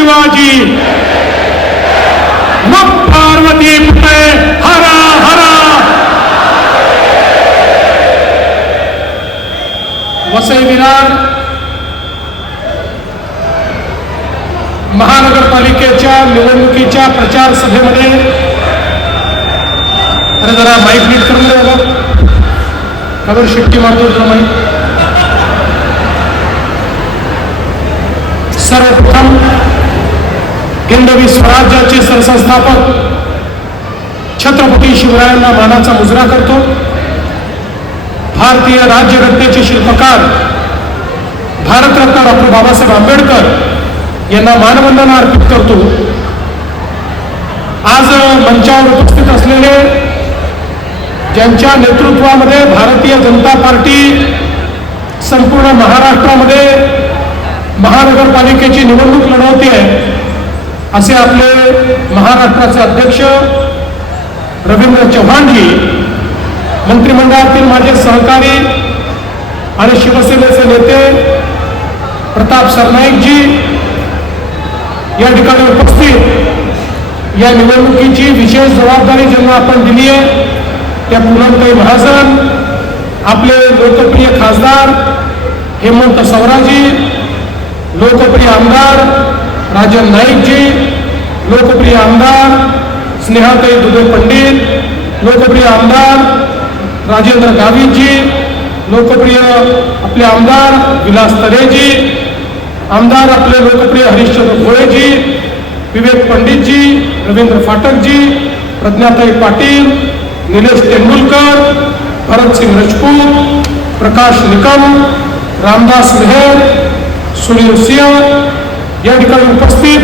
शिवाजी, मग पार्वती पुते हरा हरा. वसई विरार महानगरपालिकेच्या निवडणुकीच्या प्रचार सभेमध्ये, अरे जरा माईक नीट करून द्या, खबर शिट्टी मारतो तुला माईक. सर्वप्रथम हिंदवी स्वराज्याचे सरसंस्थापक छत्रपती शिवरायांना मानाचा मुजरा करतो. भारतीय राज्यघटनेचे शिल्पकार भारतरत्न डॉक्टर बाबासाहेब आंबेडकर यांना मानवंदना अर्पित करतो. आज मंचावर उपस्थित असलेले, ज्यांच्या नेतृत्वामध्ये भारतीय जनता पार्टी संपूर्ण महाराष्ट्रामध्ये महानगरपालिकेची निवडणूक लढवते आहे, असे आपले महाराष्ट्राचे अध्यक्ष रवींद्र चव्हाणजी, मंत्रिमंडळातील माझे सहकारी आणि शिवसेनेचे नेते प्रताप सरनाईकजी या ठिकाणी उपस्थित, या निवडणुकीची विशेष जबाबदारी ज्यांना आपण दिली आहे त्या पूनमताई महाजन, आपले लोकप्रिय खासदार हेमंत सवराजी, लोकप्रिय आमदार राजन नाईकजी, लोकप्रिय आमदार स्नेहाताई दुबे पंडित, लोकप्रिय आमदार राजेंद्र गावितजी, लोकप्रिय आपले आमदार विलास तरेजी, आमदार आपले लोकप्रिय हरिश्चंद्र भोळेजी, विवेक पंडितजी, रवींद्र फाटकजी, प्रज्ञाताई पाटील, निलेश तेंडुलकर, भरतसिंग राजपूत, प्रकाश निकम, रामदास मेहर, सुनील सिंह या ठिकाणी उपस्थित,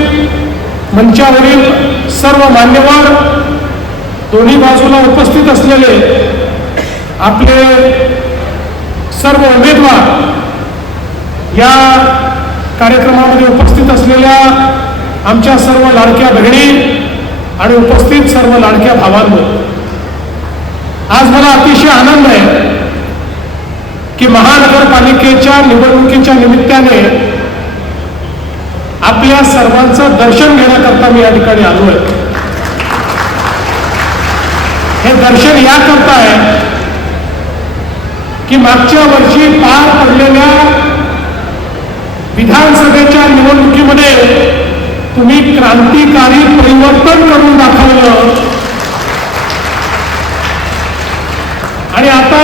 मंचावरील सर्व मान्यवर, दोन्ही बाजूला उपस्थित असलेले आपले सर्व उमेदवार, या कार्यक्रमामध्ये उपस्थित असलेल्या आमच्या सर्व लाडक्या बहिणी आणि उपस्थित सर्व लाडक्या भावांनो, आज मला अतिशय आनंद आहे की महानगरपालिकेच्या निवडणुकीच्या निमित्ताने आपल्या सर्वांचं दर्शन घेण्याकरता मी या ठिकाणी आलो आहे. हे दर्शन याकरता आहे की मागच्या वर्षी पार पडलेल्या विधानसभेच्या निवडणुकीमध्ये तुम्ही क्रांतिकारी परिवर्तन करून दाखवलं आणि आता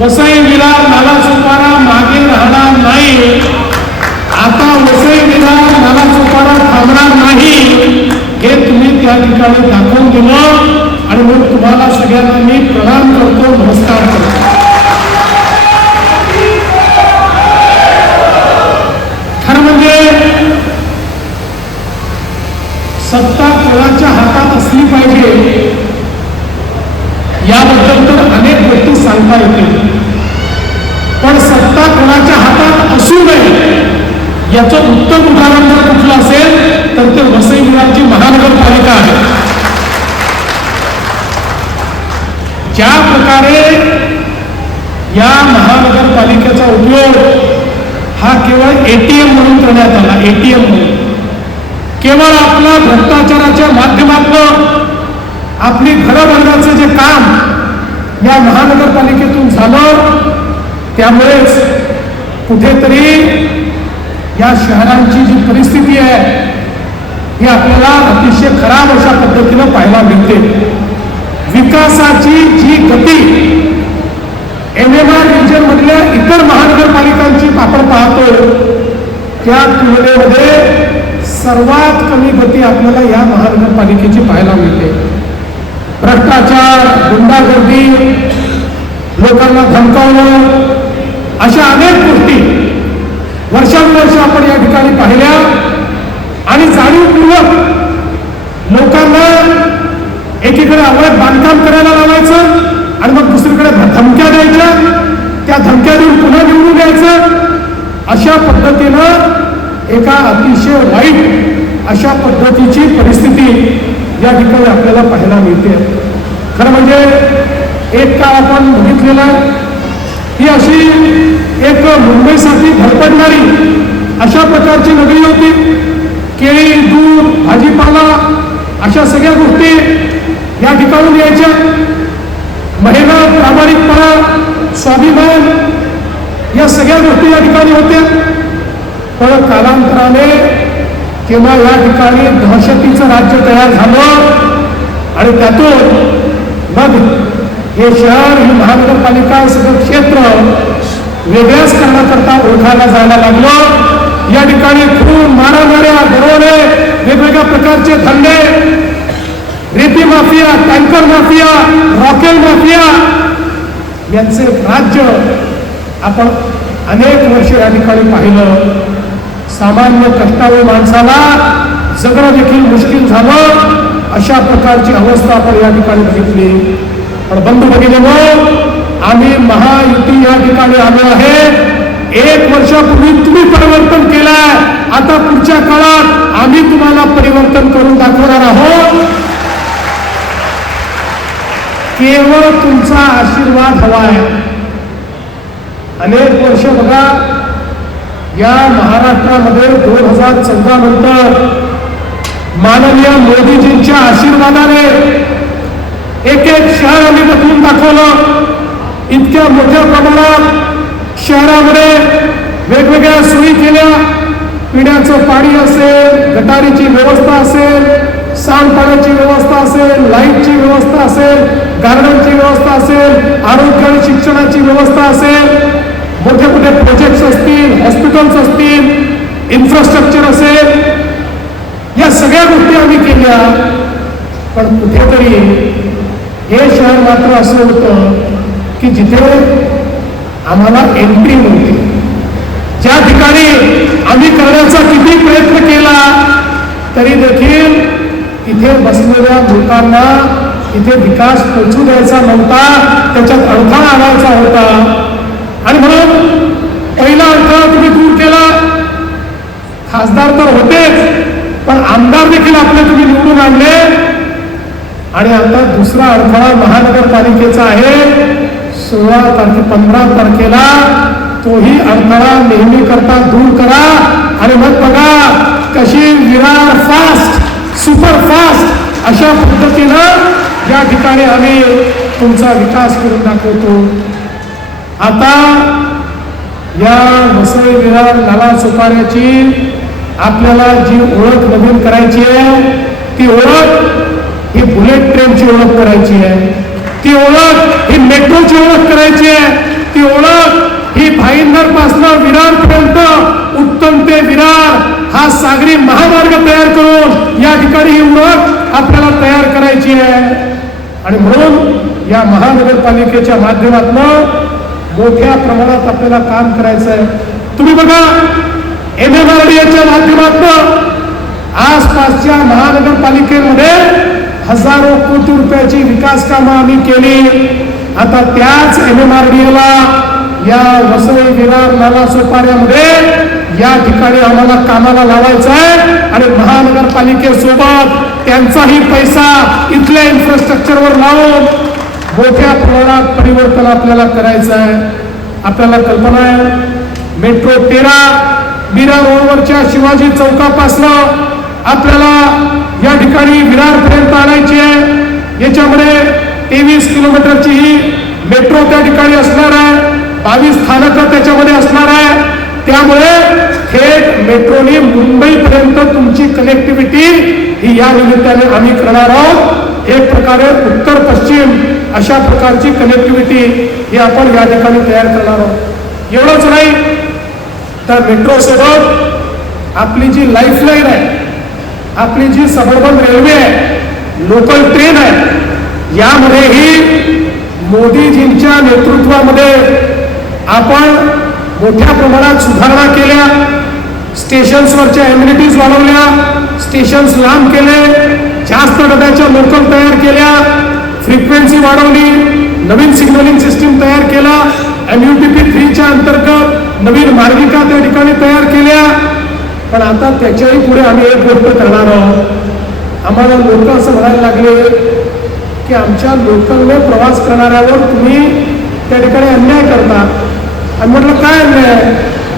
वसई विरार नालासोपारा मागे राहणार नाही. आता वसई विरार नालासोपारा थांबणार नाही हे तुम्ही त्या ठिकाणी दाखवून दिलं आणि मग तुम्हाला सगळ्यांना मी प्रणाम करतो, नमस्कार करतो. खरं म्हणजे सत्ता कोणाच्या हातात असली पाहिजे याबद्दल तर अनेक गोष्टी सांगता येतील, पण सत्ता कोणाच्या हातात असू नये याचं उत्तम उदाहरण जर कुठलं असेल तर ते वसई विरारची महानगरपालिका आहे. ज्या प्रकारे या महानगरपालिकेचा उपयोग हा केवळ एटीएम म्हणून करण्यात आला, एटीएम म्हणून केवळ आपला भ्रष्टाचाराच्या माध्यमातून आपली घरं बांधण्याचं जे काम या महानगरपालिकेतून झालं, त्यामुळेच कुठेतरी या शहरांची जी परिस्थिती आहे ही आपल्याला अतिशय खराब अशा पद्धतीनं पाहायला मिळते. विकासाची जी गती MMR रिजन मधल्या इतर महानगरपालिकांची आपण पाहतो त्या तुलनेमध्ये सर्वात कमी गती आपल्याला या महानगरपालिकेची पाहायला मिळते. भ्रष्टाचार, गुंडागर्दी, लोकांना धमकावणं अशा अनेक गोष्टी वर्षानुवर्ष आपण या ठिकाणी पाहिल्या आणि जाणीवपूर्वक लोकांना एकीकडे अवैध बांधकाम करायला लावायचं आणि मग दुसरीकडे धमक्या द्यायच्या, त्या धमक्या देऊन पुन्हा निवडून द्यायचं. अशा पद्धतीनं एका अतिशय वाईट अशा पद्धतीची परिस्थिती या ठिकाणी आपल्याला पाहायला मिळते. खरं म्हणजे एक काळ आपण बघितलेला ही अशी एक मुंबईसाठी धडपडणारी अशा प्रकारची नगरी होती. केळी, दूध, भाजीपाला अशा सगळ्या गोष्टी या ठिकाणून यायच्या. मेहनत, प्रामाणिकपणा, स्वाभिमान या सगळ्या गोष्टी या ठिकाणी होत्या. पण कालांतराने केव्हा या ठिकाणी दहशतीचं राज्य तयार झालं आणि त्यातून मग हे शहर, ही महानगरपालिका, सगळं क्षेत्र वेगळ्याच करण्याकरता ओळखायला जायला लागलं. या ठिकाणी खून, मारामाऱ्या, दरोडे, वेगवेगळ्या प्रकारचे धंदे, रेती माफिया, टँकर माफिया, रॉकेल माफिया यांचे राज्य आपण अनेक वर्ष या ठिकाणी पाहिलं. सामान्य कष्टाळू माणसाला जगणं देखील मुश्किल झालं. अशा प्रकारची अवस्था आपण या ठिकाणी बघितली. पण बंधू भगिनींनो, आम्ही महायुती या ठिकाणी आलो आहे. 1 वर्षापूर्वी तुम्ही परिवर्तन केलंय. आता पुढच्या काळात आम्ही तुम्हाला परिवर्तन करून दाखवणार आहोत. केवळ तुमचा आशीर्वाद हवा आहे. अनेक वर्ष बघा, या महाराष्ट्रामध्ये 2014 नंतर माननीय मोदीजींच्या आशीर्वादाने एक शहर आम्ही बदलून दाखवलं. इतक्या मोठ्या प्रमाणात शहरामध्ये वेगवेगळ्या सोयी केल्या. पिण्याचं पाणी असेल, गटारीची व्यवस्था असेल, सांडपाण्याची व्यवस्था असेल, लाईटची व्यवस्था असेल, गार्डनची व्यवस्था असेल, आरोग्य आणि शिक्षणाची व्यवस्था असेल, मोठे मोठे प्रोजेक्ट्स असतील, हॉस्पिटल्स असतील, इन्फ्रास्ट्रक्चर असेल, या सगळ्या गोष्टी आम्ही केल्या. पण कुठेतरी हे शहर मात्र असं होतं की जिथे आम्हाला एंट्री नव्हती. ज्या ठिकाणी आम्ही करण्याचा किती प्रयत्न केला तरी देखील तिथे बसलेल्या लोकांना तिथे विकास पोचू द्यायचा नव्हता, त्याच्यात अडथळा आणायचा होता. आणि म्हणून पहिला अडथळा तुम्ही दूर केला. खासदार तर होतेच, पण आमदार देखील आपले तुम्ही निवडून आणले. आणि आता दुसरा अडथळा महानगरपालिकेचा आहे. 15 तारखेला तोही अडथळा नेहमी करता दूर करा. आणि मग बघा कशी विरार फास्ट, सुपर फास्ट अशा पद्धतीनं या ठिकाणी आम्ही तुमचा विकास करून दाखवतो. आता या वसई विरार नालासोपाऱ्याची आपल्याला जी ओळख नवीन करायची आहे, ती ओळख ही बुलेट ट्रेनची ओळख करायची आहे. ती ओळख ही मेट्रोची ओळख करायची आहे. ती ओळख ही भाईंदर पासून विरारपर्यंत, उत्तम ते विरार हा सागरी महामार्ग तयार करून या ठिकाणी ही ओळख आपल्याला तयार करायची आहे. आणि म्हणून या महानगरपालिकेच्या माध्यमातून मोठ्या प्रमाणात आपल्याला काम करायचं आहे. तुम्ही बघा, MMRDAच्या माध्यमातून आसपासच्या महानगरपालिकेमध्ये हजारो कोटी रुपयाची विकास कामं आम्ही केली. आता त्याच MMRDAला या वसई विरार नालासोपाऱ्यामध्ये या ठिकाणी आम्हाला कामाला लावायचं आहे. आणि महानगरपालिकेसोबत त्यांचाही पैसा इथल्या इन्फ्रास्ट्रक्चरवर लावून मोठ्या प्रमाणात परिवर्तन आपल्याला करायचं आहे. आपल्याला कल्पना आहे, मेट्रो 13 मीरा रोडवरच्या शिवाजी चौकापासनं आपल्याला या ठिकाणी विरारपर्यंत आणायची आहे. याच्यामध्ये 23 किलोमीटरची ही मेट्रो त्या ठिकाणी असणार आहे. 22 स्थानकं त्याच्यामध्ये असणार आहे. त्यामुळे थेट मेट्रोने मुंबईपर्यंत तुमची कनेक्टिव्हिटी ही या निमित्ताने आम्ही करणार आहोत. एक प्रकारे उत्तर पश्चिम अशा प्रकारची कनेक्टिव्हिटी ही आपण या ठिकाणी तयार करणार आहोत. एवढंच नाही तर मेट्रो सोबत आपली जी लाईफलाईन आहे, आपली जी सबअर्बन रेल्वे आहे, लोकल ट्रेन आहे, यामध्येही मोदीजींच्या नेतृत्वामध्ये आपण मोठ्या प्रमाणात सुधारणा केल्या. स्टेशन्सवरच्या एम्युनिटीज वाढवल्या, स्टेशन्स लांब केले, जास्त डब्याच्या लोकल तयार केल्या, फ्रिक्वेन्सी वाढवली, नवीन सिग्नलिंग सिस्टीम तयार केला, MUTP 3च्या अंतर्गत नवीन मार्गिका त्या ठिकाणी तयार केल्या. पण आता त्याच्याही पुढे आम्ही एक गोष्ट करणार आहोत. आम्हाला लोक असं म्हणायला लागले की आमच्या लोकलने प्रवास करणाऱ्यावर तुम्ही त्या ठिकाणी अन्याय करता. आणि म्हटलं काय अन्याय?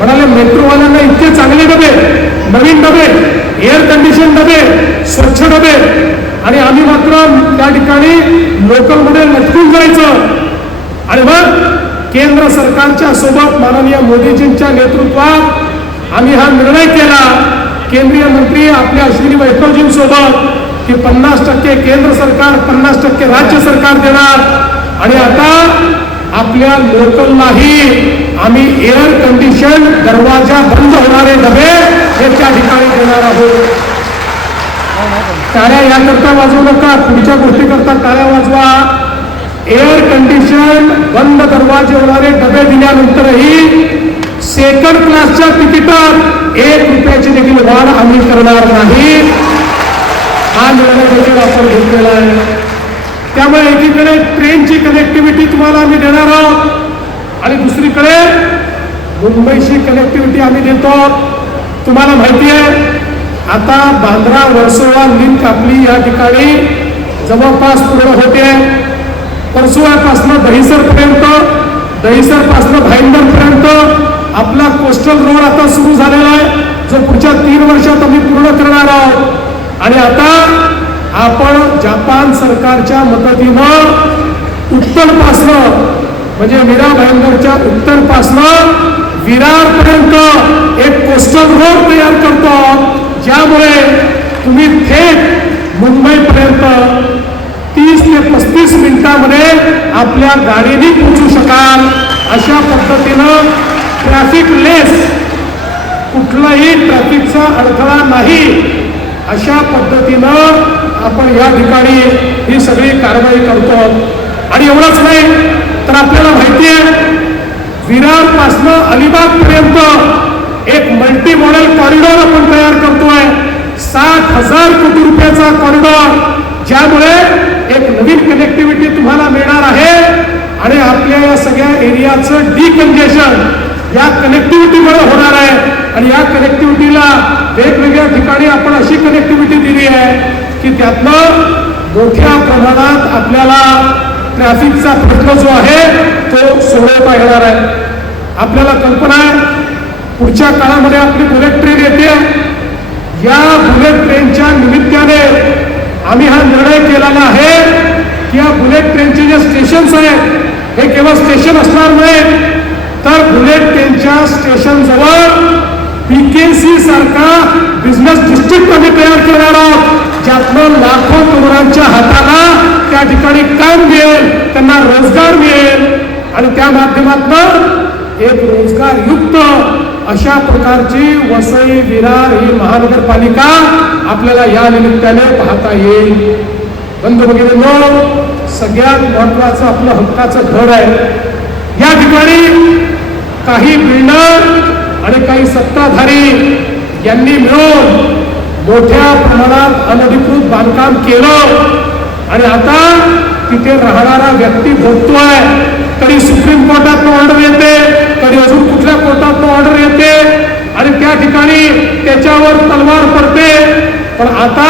म्हणाले मेट्रोवाल्यांना इतके चांगले डबे, नवीन डबे, एअर कंडिशन डबे, स्वच्छ डबे, आणि आम्ही मात्र त्या ठिकाणी लोकलमध्ये लटकून जायचं. आणि मग केंद्र सरकारच्या सोबत माननीय मोदीजींच्या नेतृत्वात आम्ही हा निर्णय केला, केंद्रीय मंत्री आपल्या अश्विनी वैष्णवजींसोबत, की 50% केंद्र सरकार, 50% राज्य सरकार देणार. आणि आता आपल्या लोकललाही आम्ही एअर कंडिशन दरवाजा बंद होणारे डबे हे त्या ठिकाणी देणार आहोत. टाळ्या याकरता वाजवू नका, पुढच्या गोष्टी करता टाळ्या वाजवा. एअर कंडिशन बंद दरवाजे होणारे डबे दिल्यानंतरही सेकंड क्लासच्या तिकिटात 1 रुपयाची देखील वाढ आम्ही करणार नाही. हा निर्णय देखील आपण घेतलेला आहे. त्यामुळे एकीकडे ट्रेनची कनेक्टिव्हिटी तुम्हाला आम्ही देणार आहोत आणि दुसरीकडे मुंबईशी कनेक्टिव्हिटी आम्ही देतो. तुम्हाला माहिती आहे आता बांद्रा वर्सोवा लिंक आपली या ठिकाणी जवळपास पूर्ण होते. वर्सोवापासून दहिसरपर्यंत, दहिसरपासून भाईंदरपर्यंत आपला कोस्टल रोड आता सुरू झालेला आहे, जो पुढच्या 3 वर्षात आम्ही पूर्ण करणार आहोत. आणि आता आपण जपान सरकारच्या मदतीनं उत्तरपासनं म्हणजे मीरा भाईंदरच्या उत्तरपासनं विरारपर्यंत एक कोस्टल रोड तयार करतो, ज्यामुळे तुम्ही थेट मुंबईपर्यंत 30 ते 35 मिनिटांमध्ये आपल्या गाडीने पोहोचू शकाल. अशा पद्धतीनं ट्रॅफिक लेस, कुठलाही ट्रॅफिकचा अडथळा नाही, अशा पद्धतीनं आपण या ठिकाणी ही सगळी कारवाई करतो. आणि एवढंच नाही तर आपल्याला माहिती आहे विरारपासनं अलिबागपर्यंत एक मल्टी मॉडेल कॉरिडॉर आपण तयार करतोय. 60,000 कोटी रुपयाचा कॉरिडॉर, ज्यामुळे एक नवीन कनेक्टिव्हिटी तुम्हाला मिळणार आहे. आणि आपल्या या सगळ्या एरियाचं डिकंजेशन या कनेक्टिव्हिटीमुळे होणार आहे. आणि या कनेक्टिव्हिटीला वेगवेगळ्या ठिकाणी आपण अशी कनेक्टिव्हिटी दिली आहे की त्यातनं मोठ्या प्रमाणात आपल्याला ट्रॅफिकचा प्रश्न जो आहे तो सोडवता येणार आहे. आपल्याला कल्पना आहे पुढच्या काळामध्ये आपली बुलेट ट्रेन येते. या बुलेट ट्रेनच्या निमित्ताने आम्ही हा निर्णय केलेला आहे की या बुलेट ट्रेनचे जे स्टेशन्स आहेत हे केवळ स्टेशन असणार नाही, तर बुलेट ट्रेनच्या स्टेशन जवळ PKC सारखा बिझनेस डिस्ट्रिक्ट आम्ही तयार करणार आहोत, ज्यातनं लाखो तरुणांच्या हाताला त्या ठिकाणी काम मिळेल, त्यांना रोजगार मिळेल आणि त्या माध्यमातून एक रोजगारयुक्त अशा प्रकारची वसई विरार ही महानगरपालिका आपल्याला या निमित्ताने पाहता येईल. बंधू भगिनींनो, सगळ्यात महत्वाचं आपलं हक्काचं घर आहे. या ठिकाणी काही बिल्डर आणि काही सत्ताधारी यांनी मिळून मोठ्या प्रमाणात अनधिकृत बांधकाम केलं आणि आता तिथे राहणारा व्यक्ती भोगतोय. कधी सुप्रीम कोर्टातून ऑर्डर येते, कधी अजून कुठल्या कोर्टातून ऑर्डर येते आणि त्या ठिकाणी त्याच्यावर तलवार पडते. पण आता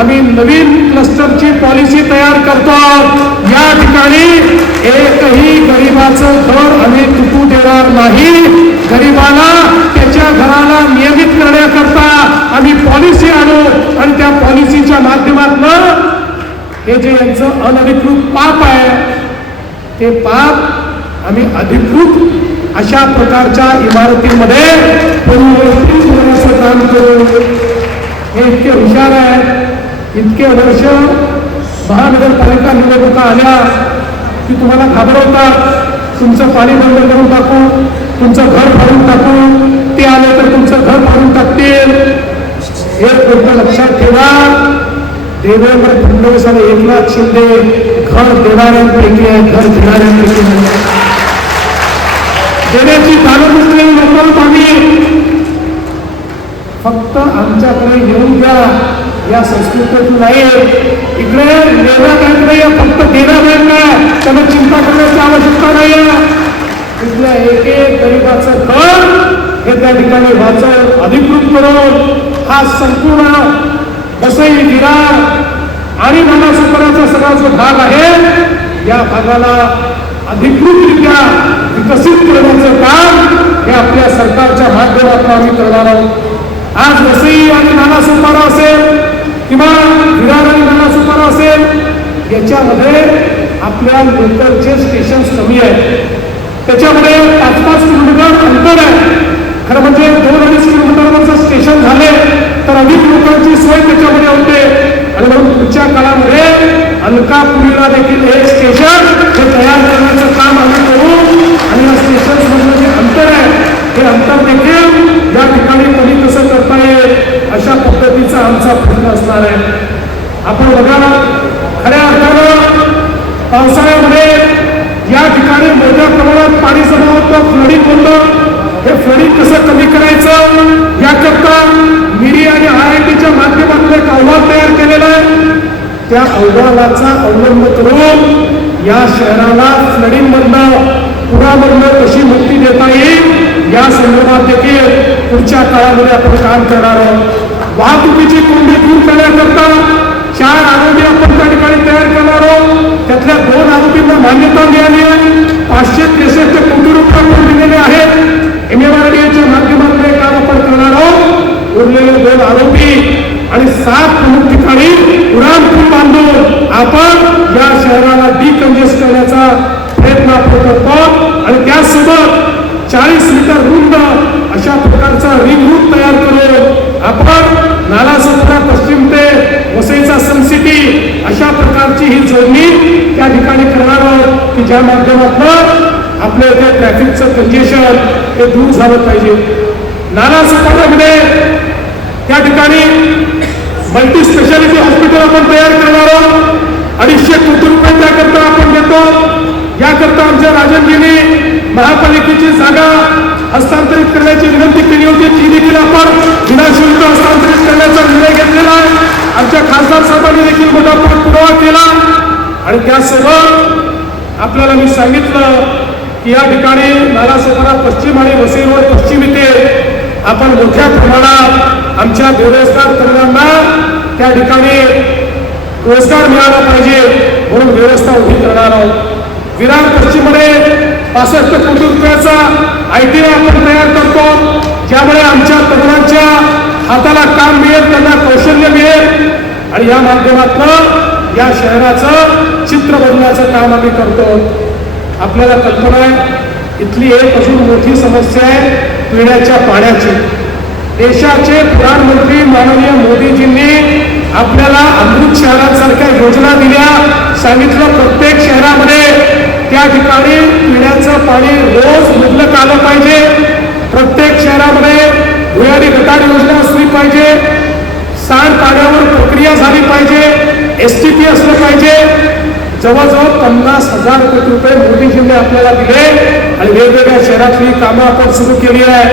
आम्ही नवीन क्लस्टरची पॉलिसी तयार करतो. या ठिकाणी एकही गरिबाचं घर आम्ही तुटू देणार नाही. गरिबाला त्याच्या घराला नियमित करण्याकरता आम्ही पॉलिसी आणू आणि त्या पॉलिसीच्या माध्यमातून हे जे यांचं अनधिकृत पाप आहे ते पाप आम्ही अधिकृत अशा प्रकारच्या इमारतींमध्ये परिवर्तित होण्याचं काम करू. हे इतके हुशार आहे. इतके वर्ष महानगरपालिका निवडणुका आल्या की तुम्हाला घाबरवतात, तुमचं पाणी बंद करून टाकू, तुमचं घर फाडून टाकू, ते आले तर तुमचं घर फाडून टाकतील. एक गोष्ट लक्षात ठेवा, देवेंद्र फडणवीस आणि एकनाथ शिंदे घर देणाऱ्यांपैकी आहे, घर घेणाऱ्यांपैकी नाही. देण्याची कालदृष्टी नको आम्ही, फक्त आमच्याकडे येऊन द्या या संस्कृतीतून नाही. इकडे लेणं बँक नाही, फक्त देणं बँक आहे, त्यांना चिंता करण्याची आवश्यकता नाही. इथल्या एक एक गरीबाचं घर हे त्या ठिकाणी वाचव अधिकृत करून हा संपूर्ण वसई विरार आणि नालासोपाराचा सगळा जो भाग आहे या भागाला अधिकृतरित्या विकसित करण्याचं काम हे आपल्या सरकारच्या माध्यमातून आम्ही करणार आहोत। आज वसई आणि नालासोपारा असेल किंवा विरार आणि नालासोपारा असेल, याच्यामध्ये आपल्या लोकलचे स्टेशन्स कमी आहेत, त्याच्यामध्ये 5-5 किलोमीटर अंतर आहे। खरं म्हणजे 2-2.5 किलोमीटरवरचं स्टेशन झाले तर अधिक लोकांची सोय त्याच्यामध्ये होते आणि म्हणून पुढच्या काळामध्ये अलकापुरीला देखील हे स्टेशन हे तयार करण्याचं काम आम्ही करू आणि या स्टेशनमधलं जे अंतर आहे हे अंतर देखील या ठिकाणी कमी कसं करता येईल अशा पद्धतीचा आमचा प्रयत्न असणार आहे। आपण बघा, खऱ्या अर्थानं पावसाळ्यामध्ये या ठिकाणी मोठ्या प्रमाणात पाणी जमा होतं, फ्लडिंग होतं। हे फ्लडिंग कसं कमी करायचं याकरता मिरी आणि IITच्या माध्यमातून एक अहवाल तयार केलेला आहे। त्या अहवालाचा अवलंब करून या शहराला फ्लडिंग मधनं पुरामधनं कशी मुक्ती देता येईल या संदर्भात देखील पुढच्या काळामध्ये आपण काम करणार आहोत। वाहतुकीची कोंडी दूर करण्याकरता 4 आरोपी आपण त्या ठिकाणी तयार करणार आहोत। त्यातल्या 2 आरोपींना मान्यता मिळाली आहे, 563 कोटी रुपये आपण दिलेले आहेत। MMRDAच्या माध्यमातून काम आपण करणार आहोत। उरलेले 2 आरोपी आणि 7 प्रमुख ठिकाणी उडान पूल बांधून आपण या शहराला डिकंजेस्ट करण्याचा प्रयत्न आपण करतो आणि त्यासोबत 40 मीटर रुंद अशा प्रकारचा रिंग रूट तयार करून आपण नालासोपारा पश्चिम ते वसईचा सनसिटी अशा प्रकारची ही जोडणी त्या ठिकाणी करणार आहोत की ज्या माध्यमातून आपल्या इथे ट्रॅफिकचं कंजेशन हे दूर झालं पाहिजे। नालासोपाऱ्यामध्ये त्या ठिकाणी मल्टी स्पेशालिटी हॉस्पिटल आपण तयार करणार आहोत। 250 कोटी रुपये त्याकरता आपण देतो। याकरता आमच्या राजनजींनी महापालिकेची जागा हस्तांतरित करण्याची विनंती केली होती, ती देखील आपण विनाशुल्क हस्तांतरित करण्याचा निर्णय घेतलेला आहे। आमच्या खासदार साहेबांनी देखील मोठा पाठपुरावा केला आणि त्यासोबत आपल्याला मी सांगितलं की या ठिकाणी नालासोपारा पश्चिम आणि वसई रोड पश्चिम इथे आपण मोठ्या प्रमाणात आमच्या बेरोजगार तरुणांना त्या ठिकाणी रोजगार मिळाला पाहिजे म्हणून व्यवस्था उभी करणार आहोत। विरार पश्चिममध्ये 65 कोटी रुपयाचा ITI आपण तयार करतो, ज्यामुळे आमच्या तरुणांच्या हाताला काम मिळेल, त्यांना कौशल्य मिळेल आणि या माध्यमातून या शहराचं चित्र बदलण्याचं काम आम्ही करतो। आपल्याला कल्पना आहे, इथली एक अजून मोठी समस्या आहे पिण्याच्या पाण्याची। देशाचे प्रधानमंत्री माननीय मोदीजींनी आपल्याला अमृत शहरांसारख्या योजना दिल्या, सांगितलं प्रत्येक शहरामध्ये त्या ठिकाणी पिण्याचं पाणी रोज मुबलक आलं पाहिजे, प्रत्येक शहरामध्ये भुयारी गटार योजना असली पाहिजे, सांडपाण्यावर प्रक्रिया झाली पाहिजे, STP असलं पाहिजे। जवळजवळ 50,000 कोटी रुपये मोदीजींनी आपल्याला दिले आणि वेगवेगळ्या शहरातली कामं आपण सुरू केली आहे।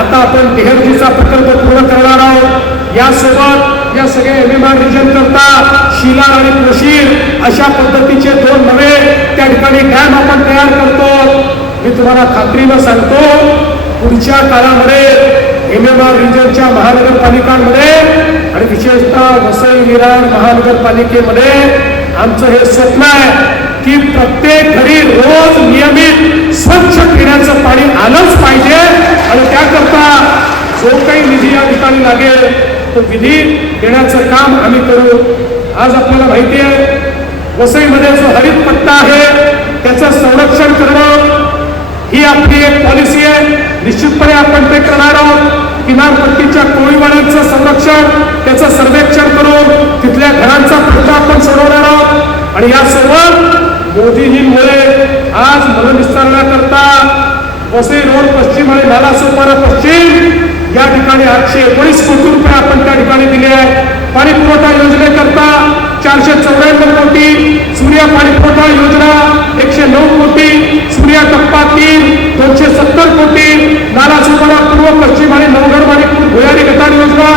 आता आपण तेहरजीचा प्रकल्प पूर्ण करणार आहोत। यासोबत या सगळ्या MMR रिजन करता शिला आणि कोशीर अशा पद्धतीचे 2 नवे त्या ठिकाणी डॅम आपण तयार करतो। मी तुम्हाला खात्रीनं सांगतो, पुढच्या काळामध्ये MMR रिजनच्या महानगरपालिकांमध्ये आणि विशेषतः वसई विरार महानगरपालिकेमध्ये आमचं हे स्वप्न आहे की प्रत्येक घरी रोज नियमित स्वच्छ पिण्याचं पाणी आलंच पाहिजे आणि त्याकरता जो काही निधी या ठिकाणी लागेल तो निधी देण्याचं काम आम्ही करू। आज आपल्याला माहिती आहे, वसईमध्ये जो हरित पट्टा आहे त्याचं संरक्षण करणं ही आपली एक पॉलिसी आहे। निश्चितपणे आपण ते करणार आहोत। किनारपट्टीच्या कोळीवाड्यांचं संरक्षण, त्याचं सर्वेक्षण करून तिथल्या घरांचा प्रश्न आपण सोडवणार आहोत आणि यासोबत मोदीजींमुळे आज मनविस्तारण्याकरता वसई रोड पश्चिम आणि नालासोपारा पश्चिम या ठिकाणी 819 कोटी रुपये आपण त्या ठिकाणी दिले आहे। पाणी पुरवठा योजनेकरता 494 कोटी, सूर्या पाणी पुरवठा योजना 109 कोटी, सूर्या टप्पा 3 270 कोटी, नालासोपारा पूर्व पश्चिम आणि नवगड आणि भुयारी गटार योजना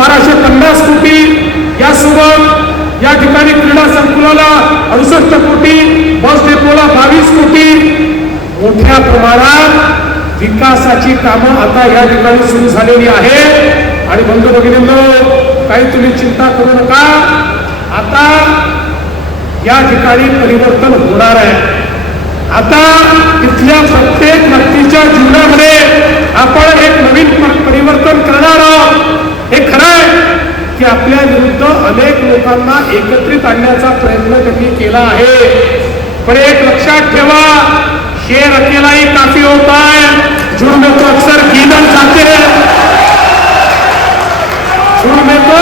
1250 कोटी। यासोबत या ठिकाणी क्रीडा संकुलाला 68 कोटी, बस डेपोला 22 कोटी। मोठ्या प्रमाणात विकासाची कामं आता या ठिकाणी सुरू झालेली आहे आणि बंधू भगिनींनो, काही तुम्ही चिंता करू नका, आता या ठिकाणी परिवर्तन होणार आहे। आता इथल्या प्रत्येक व्यक्तीच्या जीवनामध्ये आपण एक नवीन परिवर्तन करणार आहोत. हे खरं आहे की आपल्या विरुद्ध अनेक लोकांना एकत्रित आणण्याचा प्रयत्न त्यांनी केला आहे. पण एक लक्षात ठेवा, शेर अकेला ही काफी होता है, झुंड में तो अक्सर गीदड़ जाते हैं, झुंड में तो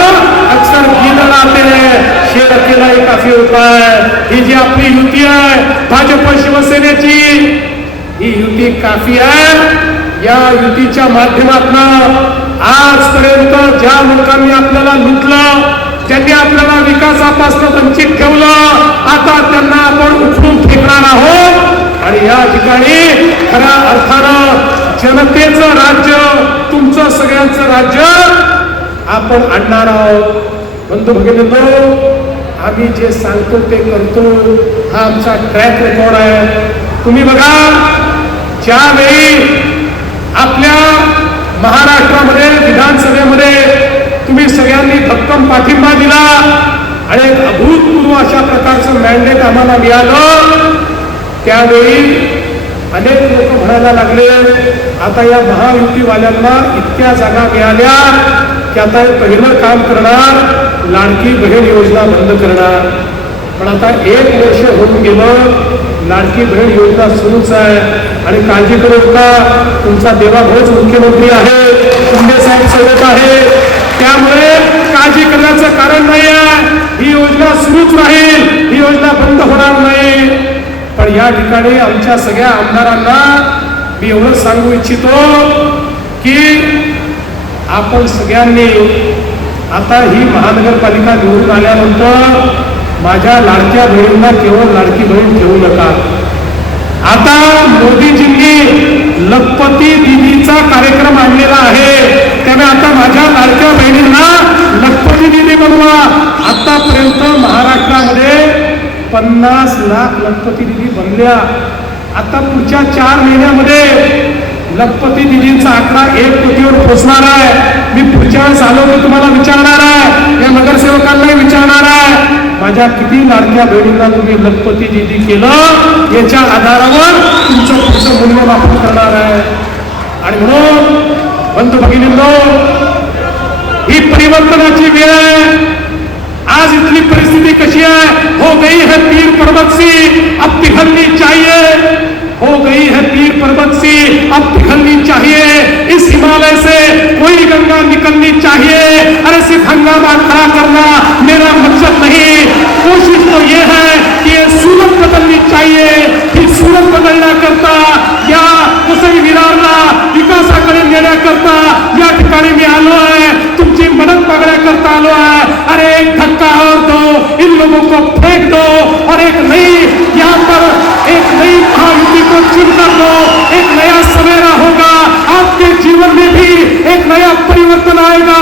अक्सर गीदड़ आते हैं, शेर अकेला ही काफी होता है. ही जी आपली युती आहे भाजप शिवसेनेची, ही युती काफी आहे. या युतीच्या माध्यमातून आजपर्यंत ज्या लोकांनी आपल्याला लुटलं, ज्यांनी आपल्याला विकासापासून वंचित ठेवलं, आता त्यांना आपण उचलून फेकणार आहोत आणि या ठिकाणी खऱ्या अर्थानं जनतेचं राज्य, तुमचं सगळ्यांचं राज्य आपण आणणार आहोत. बंधू भगिनींनो, आम्ही जे सांगतो ते करतो, हा आमचा ट्रॅक रेकॉर्ड आहे. तुम्ही बघा, ज्यावेळी आपल्या महाराष्ट्रामध्ये विधानसभेमध्ये तुम्ही सगळ्यांनी भक्कम पाठिंबा दिला आणि एक अभूतपूर्व अशा प्रकारचं मॅन्डेट आम्हाला मिळालं, त्यावेळी अनेक लोक म्हणायला लागले, आता या महायुतीवाल्यांना इतक्या जागा मिळाल्या की आता हे पहिलं काम करणार, लाडकी बहीण योजना बंद करणार. पण आता 1 वर्ष होऊन गेलं, लाडकी बहीण योजना सुरूच आहे. आणि काळजी करू नका, तुमचा देवाभाऊच मुख्यमंत्री आहे, शिंदे साहेब सोबत आहे, त्यामुळे काळजी करण्याचं कारण नाही आहे. ही योजना सुरूच राहील, ही योजना बंद होणार नाही. पण या ठिकाणी आमच्या सगळ्या आमदारांना मी एवढं सांगू इच्छितो की आपण सगळ्यांनी आता ही महानगरपालिका निवडून आल्यानंतर माझ्या लाडक्या बहिणींना केवळ लाडकी बहीण ठेवू नका. आता मोदीजींनी लखपती दीदीचा कार्यक्रम आणलेला आहे, त्यामुळे आता माझ्या लाडक्या बहिणींना लखपती दीदी बनवा. आतापर्यंत महाराष्ट्रामध्ये 50 लाख लखपती दीदी बनल्या. आता पुढच्या 4 महिन्यामध्ये लखपती दीदींचा आकडा 1 कोटीवर पोहोचणार आहे. मी पुढच्या वेळेस आलो तर तुम्हाला विचारणार आहे, या नगरसेवकांनाही विचारणार आहे, माझ्या किती लाडक्या बहिणींना तुम्ही लखपती दीदी केलं, याच्या आधारावर तुमचं पुढचं मूल्यमापन करणार आहे. आणि म्हणून बंधू भगिनींनो, ही परिवर्तनाची वेळ आहे. आज इतनी परिस्थिति कशी है, हो गई है पीर पर्वत सी, अब पिघलनी चाहिए, हो गई है पीर पर्वत सी, अब पिघलनी चाहिए. इस हिमालय से कोई गंगा निकलनी चाहिए. अरे सिर्फ हंगामा खड़ा करना मेरा मकसद नहीं, कोशिश तो ये है कि ये सूरत बदलनी चाहिए. ही सूरत बदलण्याकरता, या वसई विरारला विकासाकडे नेण्याकरता या ठिकाणी मी आलो आहे, तुमची मदत मागण्याकरता आलो आहे. अरे एक धक्का और दो, इन लोगों को फेंक दो और एक नई, यहाँ पर एक नई महायुति को चुन कर दो. एक नया सवेरा होगा, आपके जीवन में भी एक नया परिवर्तन आएगा.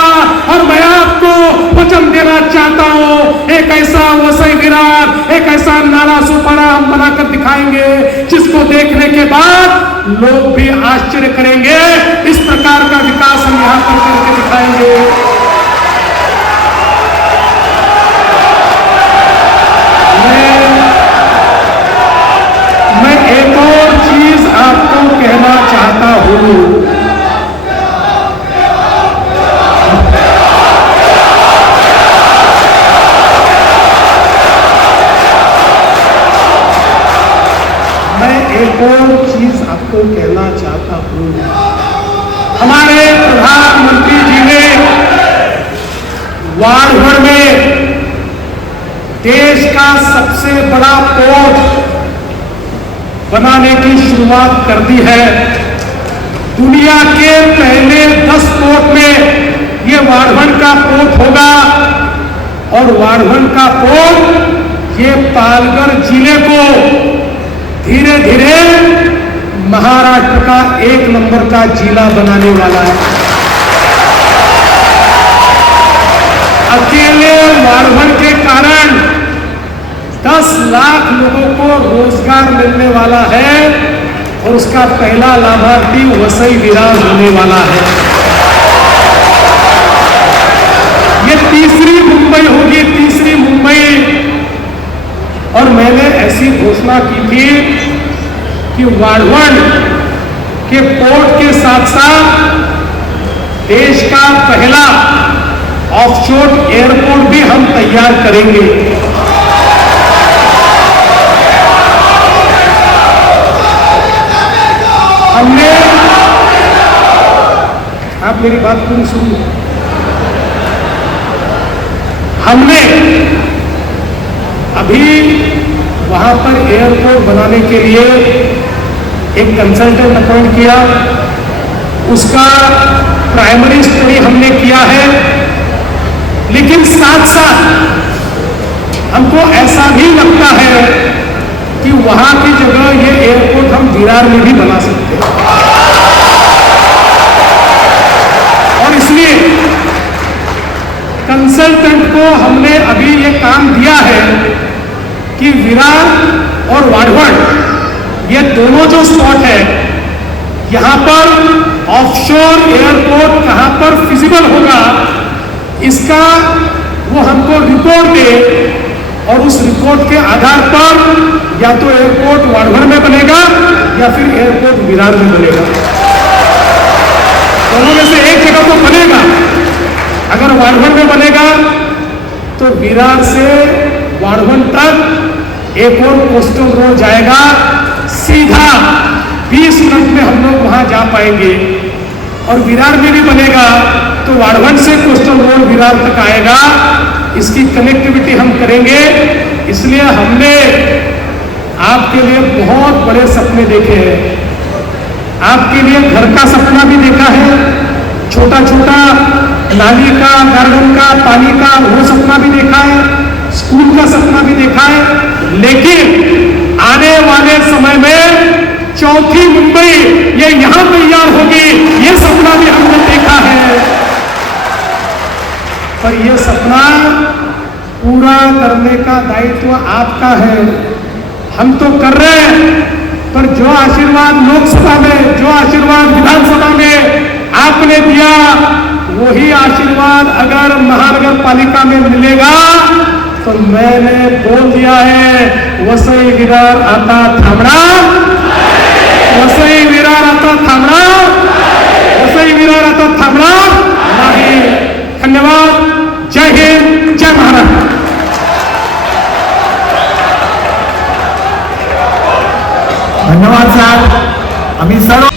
और मैं आपको वचन देना चाहता हूँ, एक ऐसा वसई विरार, एक ऐसा नाला सुपारा हम बनाकर दिखाएंगे जिसको देखने के बाद लोग भी आश्चर्य करेंगे. इस प्रकार का विकास हम यहाँ पर करके दिखाएंगे. मैं एक और चीज आपको कहना चाहता हूं. एक और चीज आपको कहना चाहता हूं. हमारे प्रधानमंत्री जी ने वारभर में देश का सबसे बड़ा पोर्ट बनाने की शुरुआत कर दी है. दुनिया के पहले 10 पोर्ट में ये वारभर का पोर्ट होगा. और वारभर का पोर्ट ये पालघर जिले को धीरे धीरे महाराष्ट्र का 1 नंबर का जिला बनाने वाला है. अकेले वारभर के कारण 10 लाख लोगों को रोजगार मिलने वाला है और उसका पहला लाभार्थी वसई विरार होने वाला है. ये तीसरी मुंबई होगी, तीसरी मुंबई. और मैंने ऐसी घोषणा की थी कि वाढवण के पोर्ट के साथ साथ देश का पहला ऑफशोर एयरपोर्ट भी हम तैयार करेंगे। हमने, आप मेरी बात पूरी सुनिए, हमने अभी वहां पर एयरपोर्ट बनाने के लिए एक कंसल्टेंट अपॉइंट किया, उसका प्राइमरी स्टडी हमने किया है, लेकिन साथ साथ हमको ऐसा भी लगता है कि वहां की जगह ये एयरपोर्ट हम विरार में भी बना सकते हैं। और इसलिए कंसल्टेंट को हमने अभी ये काम दिया है कि विरार और वाढवण ये दोनों जो स्पॉट है, यहां पर ऑफशोर एयरपोर्ट कहां पर फिजिबल होगा, इसका वो हमको रिपोर्ट दे, और उस रिपोर्ट के आधार पर या तो एयरपोर्ट वाढवण में बनेगा या फिर एयरपोर्ट विरार में बनेगा। दोनों में से एक जगह तो बनेगा। अगर वाढवण में बनेगा तो विरार से वाढवण तक एक और कोस्टल रोड जाएगा, सीधा 20 मिनट में हम लोग वहां जा पाएंगे। और विरार में भी बनेगा तो वाढवण से कोस्टल रोड विरार तक आएगा, इसकी कनेक्टिविटी हम करेंगे। इसलिए हमने आपके लिए बहुत बड़े सपने देखे हैं। आपके लिए घर का सपना भी देखा है, छोटा छोटा नाली का, गार्डन का, पानी का वो सपना भी देखा है, स्कूल का सपना भी देखा है। लेकिन आने वाले समय में चौथी मुंबई ये यहां तैयार होगी, ये सपना भी हमने देखा है। पर ये सपना पूरा करने का दायित्व आपका है। हम तो कर रहे हैं, पर जो आशीर्वाद लोकसभा में, जो आशीर्वाद विधानसभा में आपने दिया, वही आशीर्वाद अगर महानगर पालिका में मिलेगा तो मैंने बोल दिया है, वसई विरार आता थांबणार, वसई विरार आता थांबणार, वसई विरार आता थांबणार नाही। धन्यवाद। जय हिंद, जय महाराष्ट्र। धन्यवाद साहेब। आम्ही सर्व